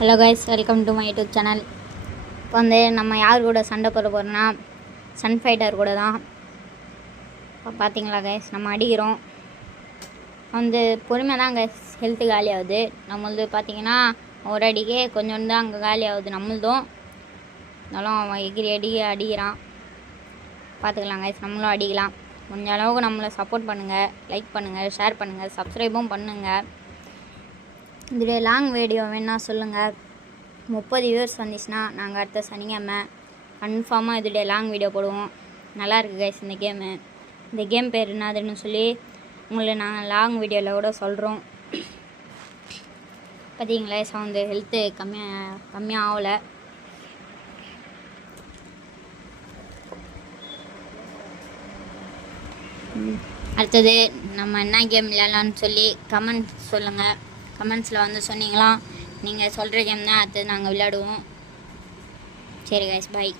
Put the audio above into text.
Hello guys, welcome to my YouTube channel. இப்போ வந்து நம்ம யார் கூட சண்டை போட போகிறோன்னா சன் ஃபைட்டர் கூட தான். இப்போ பார்த்தீங்களா கைஸ், நம்ம அடிக்கிறோம். வந்து பொறுமையாக தான் கைஸ் ஹெல்த்து காலி ஆகுது. நம்மளது பார்த்தீங்கன்னா ஒரு அடிக்கே கொஞ்சோண்டு தான் அங்கே காலி ஆகுது நம்மளதும். இருந்தாலும் அவன் எகிரி அடிக்கிறான். பார்த்துக்கலாம் கைஸ், நம்மளும் அடிக்கலாம். முடிஞ்ச அளவுக்கு நம்மளை சப்போர்ட் பண்ணுங்கள், லைக் பண்ணுங்கள், ஷேர் பண்ணுங்கள், சப்ஸ்கிரைபும் பண்ணுங்கள். இதில் லாங் வீடியோ வேணா சொல்லுங்கள். 30 வியூவர்ஸ் வந்துச்சுன்னா நாங்கள் அடுத்த சனிக்கிழமை கன்ஃபார்மாக இதில் லாங் வீடியோ போடுவோம். நல்லாயிருக்கு கைஸ் இந்த கேமு. இந்த கேம் பேர் என்னதுன்னு சொல்லி உங்களை நாங்கள் லாங் வீடியோவில் கூட சொல்கிறோம். பார்த்தீங்களா சவுண்டு ஹெல்த்து கம்மியாக ஆகலை. அடுத்தது நம்ம என்ன கேம் விளையாடலான்னு சொல்லி கமெண்ட் சொல்லுங்கள். கமெண்ட்ஸில் வந்து சொன்னீங்களா நீங்கள் சொல்கிற கேம் தான் அடுத்தது நாங்கள் விளையாடுவோம். சரி கைஸ், பாய்.